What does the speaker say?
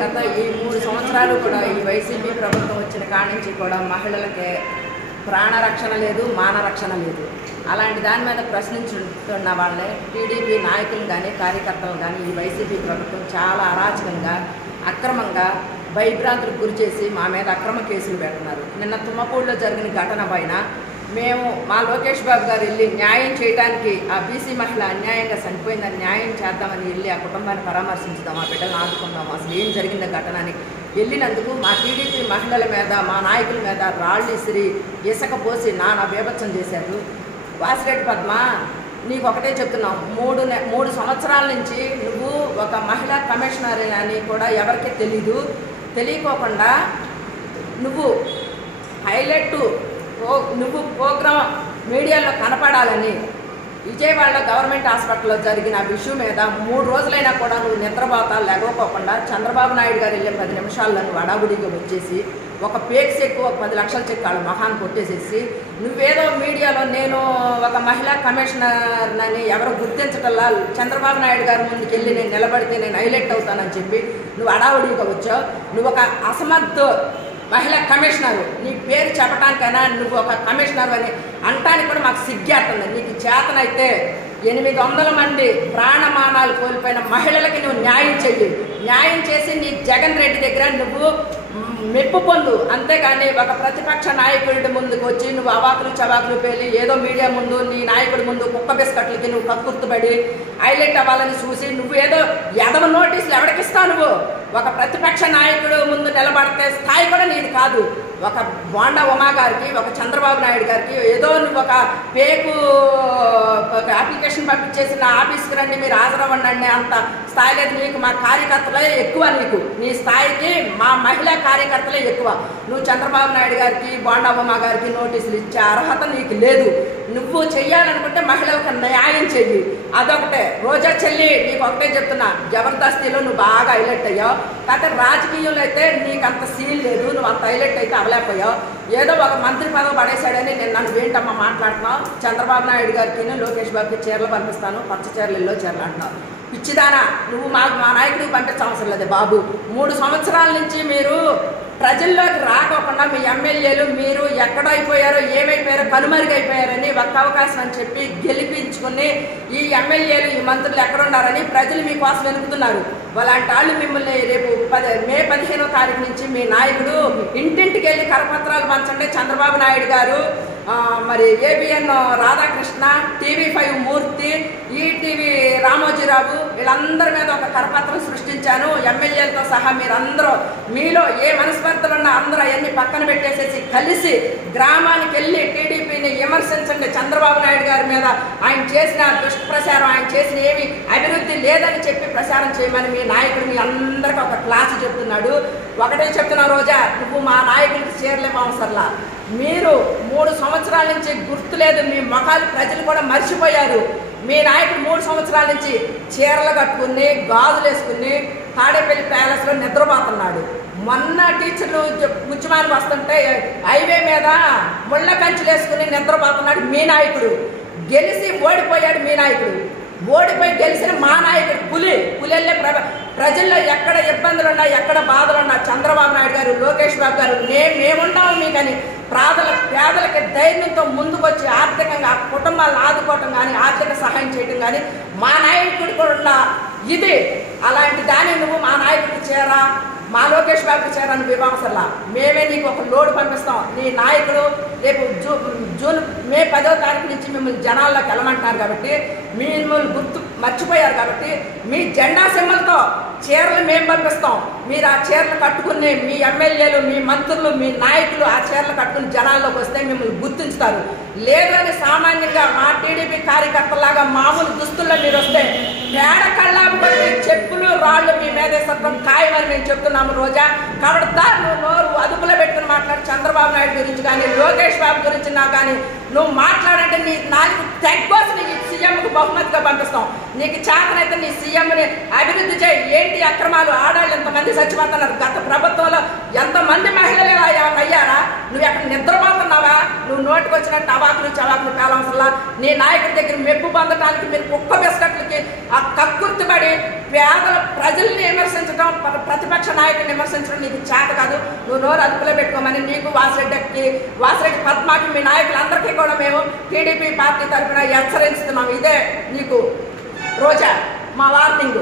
గత ఈ 3 సంవత్సరాలు కూడా ఈ వైసీపీ ప్రభుత్వం వచ్చిన కాడి నుంచి కూడా మహిళలకి ప్రాణరక్షణ లేదు, మానరక్షణ లేదు. అలాంటి దాని మీద ప్రశ్నించుతున్న వాళ్ళే టీడీపీ నాయకులు కానీ కార్యకర్తలు కానీ ఈ వైసీపీ ప్రభుత్వం చాలా అరాచకంగా అక్రమంగా భయభ్రాంతులకు గురి చేసి మా మీద అక్రమ కేసులు పెడుతున్నారు. నిన్న తుమ్మపూడిలో జరిగిన ఘటన పైన మేము మా లోకేష్ బాబు గారు వెళ్ళి న్యాయం చేయడానికి ఆ బీసీ మహిళ అన్యాయంగా చనిపోయిందని న్యాయం చేద్దామని వెళ్ళి ఆ కుటుంబాన్ని పరామర్శించుదాం, ఆ బిడ్డను ఆదుకుందాం, అసలు ఏం జరిగిందో ఘటనని వెళ్ళినందుకు మా టీడీపీ మహిళల మీద మా నాయకుల మీద రాళ్ళు ఇసిరి ఇసుక పోసి నానా బీభత్సం చేశారు. వాసిరెడ్డి పద్మ, నీకు ఒకటే చెప్తున్నాం, 3 సంవత్సరాల నుంచి నువ్వు ఒక మహిళా కమిషనర్ అని కూడా ఎవరికీ తెలియకోకుండా నువ్వు హైలైట్ నువ్వు ప్రోగ్రామ్ మీడియాలో కనపడాలని విజయవాడలో గవర్నమెంట్ హాస్పిటల్లో జరిగిన విషయం మీద 3 రోజులైనా కూడా నువ్వు నిద్రపోతా లేకపోకుండా చంద్రబాబు నాయుడు గారు వెళ్ళే 10 నిమిషాల్లో నువ్వు అడావుడిగా వచ్చేసి ఒక పేక్స్ ఎక్కువ 10 లక్షల చెక్ వాళ్ళు మహాన్ కొట్టేసేసి నువ్వేదో మీడియాలో నేను ఒక మహిళా కమిషనర్ అని ఎవరు గుర్తించటల్లా చంద్రబాబు నాయుడు గారి ముందుకు వెళ్ళి నేను నిలబడితే నేను హైలైట్ అవుతానని చెప్పి నువ్వు అడావుడిగా వచ్చావు. నువ్వు ఒక అసమర్థ మహిళా కమిషనరు, నీ పేరు చెప్పడానికైనా నువ్వు ఒక కమిషనర్ అని అంటానికి కూడా మాకు సిగ్గేస్తుంది. నీకు చేతనైతే 800 మంది ప్రాణమానాలు కోల్పోయిన మహిళలకి నువ్వు న్యాయం చేసి నీ జగన్ రెడ్డి దగ్గర నువ్వు మెప్పు పొందు. అంతేగాని ఒక ప్రతిపక్ష నాయకుడి ముందుకు వచ్చి నువ్వు అవాకులు చవాకులు పేలి ఏదో మీడియా ముందు నీ నాయకుడి ముందు కుక్క బిస్కట్లకి నువ్వు కక్కుర్తుబడి హైలైట్ అవ్వాలని చూసి నువ్వు ఏదో ఎదవ నోటీసులు ఎవరికిస్తావు? నువ్వు ఒక ప్రతిపక్ష నాయకుడు ముందు నిలబడితే స్థాయి కూడా నీది కాదు. ఒక బోండా ఉమా గారికి, ఒక చంద్రబాబు నాయుడు గారికి ఏదో నువ్వు ఒక పేకు ఒక అప్లికేషన్ పంపించేసి నా ఆఫీస్కి రండి మీరు హాజరవ్వండి అంత స్థాయి లేదు నీకు. మా కార్యకర్తలే ఎక్కువ, నీ స్థాయికి మా మహిళా కార్యకర్తలే ఎక్కువ. నువ్వు చంద్రబాబు నాయుడు గారికి, బోండా ఉమా గారికి నోటీసులు ఇచ్చే అర్హత నీకు లేదు. నువ్వు చెయ్యాలనుకుంటే మహిళలకు న్యాయం చెయ్యి, అదొకటే. రోజా చెల్లి, నీకు ఒకటే చెప్తున్నా, జబర్దస్తిలో నువ్వు బాగా హైలైట్ అయ్యావు. కాకపోతే రాజకీయంలో అయితే నీకు అంత సీన్ లేదు, నువ్వు అంత హైలైట్ అయితే అవలేకపోయావు. ఏదో ఒక మంత్రి పదవి పడేశాడని నేను నన్ను ఏంటమ్మా మాట్లాడుతున్నావు? చంద్రబాబు నాయుడు గారికి లోకేష్ బాబుకి చీరలు పంపిస్తాను, పచ్చ చీరలు ఎల్లో చీరలు అంటున్నావు. పిచ్చిదానా, నువ్వు మా నాయకుడికి పంపించవసరం లేదు బాబు. 3 సంవత్సరాల నుంచి మీరు ప్రజల్లోకి రాకోకుండా మీ ఎమ్మెల్యేలు మీరు ఎక్కడైపోయారో ఏమైపోయారో కనుమరుగైపోయారని ఒక్క అవకాశం అని చెప్పి గెలిపించుకుని ఈ ఎమ్మెల్యేలు ఈ మంత్రులు ఎక్కడున్నారని ప్రజలు మీకోసం వెనుకుతున్నారు. అలాంటి వాళ్ళు మిమ్మల్ని రేపు మే 15వ తారీఖు నుంచి మీ నాయకుడు ఇంటింటికి వెళ్ళి కరపత్రాలు పంచండి. చంద్రబాబు నాయుడు గారు, మరి ఏబిఎన్ రాధాకృష్ణ, TV5 మూర్తి, ఈటీవీ రామోజీరావు వీళ్ళందరి మీద ఒక కరపత్రం సృష్టించాను. ఎమ్మెల్యేలతో సహా మీరందరూ మీలో ఏ మనస్పర్ధలు ఉన్నా అందరూ అవన్నీ పక్కన పెట్టేసేసి కలిసి గ్రామానికి వెళ్ళి టీడీపీని విమర్శించండి. చంద్రబాబు నాయుడు గారి మీద ఆయన చేసిన దుష్ప్రచారం, ఆయన చేసిన ఏమి అభివృద్ధి లేదని చెప్పి ప్రచారం చేయమని మీ నాయకుడు మీ అందరికీ ఒక క్లాసు చెప్తున్నాడు. ఒకటే చెప్తున్నా రోజా, నువ్వు మా నాయకుడికి చేరలేమవసరలా. మీరు 3 సంవత్సరాల నుంచి గుర్తులేదు, మీ ముఖాలు ప్రజలు కూడా మర్చిపోయారు. మీ నాయకుడు 3 సంవత్సరాల నుంచి చీరలు కట్టుకుని గాజులు వేసుకుని తాడేపల్లి ప్యాలెస్లో నిద్రపోతున్నాడు. మొన్న టీచర్లు ముచ్చుమానికి వస్తుంటే హైవే మీద ముళ్ళ కంచులు వేసుకుని నిద్రపోతున్నాడు మీ నాయకుడు. గెలిచి ఓడిపోయాడు మీ నాయకుడు. ఓడిపోయి గెలిచిన మా నాయకుడు పులెల్లే ప్రజల్లో ఎక్కడ ఇబ్బందులు ఉన్నా, ఎక్కడ బాధలు ఉన్నా చంద్రబాబు నాయుడు గారు, లోకేష్ బాబు గారు మేమున్నాము మీకని పేదలకి ధైర్యంతో ముందుకొచ్చి ఆర్థికంగా కుటుంబాలను ఆదుకోవటం కానీ ఆర్థిక సహాయం చేయడం కానీ మా నాయకుడు కూడా ఇది. అలాంటి దాన్ని నువ్వు మా నాయకుడికి చేరా, మా లోకేష్ బాబుకి చేరని వివాసల్లా మేమే నీకు ఒక లోడ్ పంపిస్తాం. నీ నాయకుడు రేపు మే 10వ తారీఖు నుంచి మిమ్మల్ని జనాల్లోకి వెళ్ళమంటున్నారు కాబట్టి మిమ్మల్ని మర్చిపోయారు కాబట్టి మీ జెండా సింబల్తో చీరలు మేము పంపిస్తాం. మీరు ఆ చీరలు కట్టుకుని మీ ఎమ్మెల్యేలు, మీ మంత్రులు, మీ నాయకులు ఆ చీరలు కట్టుకుని జనాల్లోకి వస్తే మిమ్మల్ని గుర్తించుతారు. లేదని సామాన్యంగా మా టీడీపీ కార్యకర్తలాగా మామూలు దుస్తుల్లో మీరు వస్తే పేడ కళ్ళాపు బట్టి చెప్పులు రాళ్ళు మీ మీద సత్వం ఖాయమని మేము చెప్తున్నాము రోజా. కాబట్టి నువ్వు నోరు అదుపులో పెట్టుకుని మాట్లాడి చంద్రబాబు నాయుడు గురించి కానీ లోకేష్ బాబు గురించి నాకు కానీ నువ్వు మాట్లాడంటే నీ నాలుగు తెగ్గోసి నీ సీఎంకు బహుమతిగా పంపిస్తాం. నీకు చేతనైతే నీ సీఎంని అభివృద్ధి చేయి. ఏంటి అక్రమాలు? ఆడాళ్ళు ఎంతమంది చచ్చిపోతున్నారు. గత ప్రభుత్వంలో ఎంతమంది మహిళలు అయ్యారా? నువ్వు ఎక్కడ నిద్రపోతున్నావా? నువ్వు నోటికి వచ్చినట్టు అవాకులు చవాకులు పేలవసల్లా నీ నాయకుడి దగ్గర మెప్పు పొందడానికి మీరు కుక్క బిస్కట్లకి ఆ కక్కుర్తిపడి పేదల ప్రజల్ని విమర్శించడం, ప్రతిపక్ష నాయకుడిని విమర్శించడం నీకు చేత కాదు. నువ్వు నోరు అదుపులో పెట్టుకోమని నీకు వాసిరెడ్డి పద్మాకి మీ నాయకులందరికీ కూడా మేము టీడీపీ పార్టీ తరఫున హెచ్చరిస్తున్నాం. ఇదే నీకు రోజా మా వార్నింగ్.